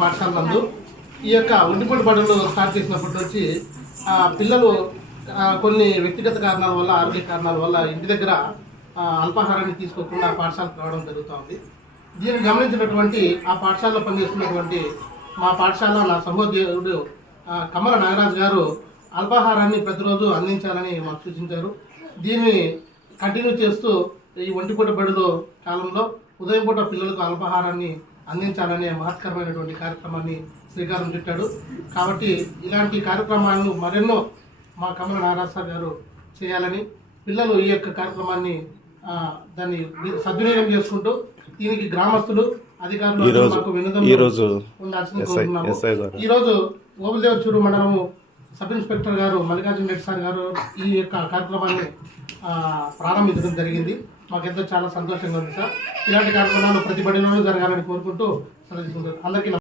పాఠశాల నందు ఈ యొక్క ఒంటిపూట బడులు స్టార్ట్ చేసినప్పటి నుంచి పిల్లలు కొన్ని వ్యక్తిగత కారణాల వల్ల, ఆరోగ్య కారణాల వల్ల ఇంటి దగ్గర అల్పాహారాన్ని తీసుకోకుండా పాఠశాలకు రావడం జరుగుతుంది. దీన్ని గమనించినటువంటి ఆ పాఠశాలలో పనిచేస్తున్నటువంటి మా పాఠశాల నా సహోదరుడు కమల నాగరాజు గారు అల్పాహారాన్ని ప్రతిరోజు అందించాలని మాకు సూచించారు. దీన్ని కంటిన్యూ చేస్తూ ఈ ఒంటిపూట బడుల కాలంలో ఉదయం పూట పిల్లలకు అల్పాహారాన్ని అందించాలనే మహత్కరమైనటువంటి కార్యక్రమాన్ని శ్రీకారం చుట్టాడు. కాబట్టి ఇలాంటి కార్యక్రమాలను మరెన్నో మా కమల నాగరాజు గారు చేయాలని, పిల్లలు ఈ యొక్క కార్యక్రమాన్ని దాన్ని సద్వినియోగం చేసుకుంటూ దీనికి గ్రామస్తులు, అధికారులు ఉండాల్సింది కోరుతున్నాము. ఈరోజు ఓబుల్దేవచూరు మండలము సబ్ ఇన్స్పెక్టర్ గారు మల్లికార్జున రెడ్డి సార్ గారు ఈ యొక్క కార్యక్రమాన్ని ప్రారంభించడం జరిగింది. మాకెంతో చాలా సంతోషంగా ఉంది సార్. ఇలాంటి కార్యక్రమాలు ప్రతి బడిలోనూ జరగాలని కోరుకుంటూ అందరికీ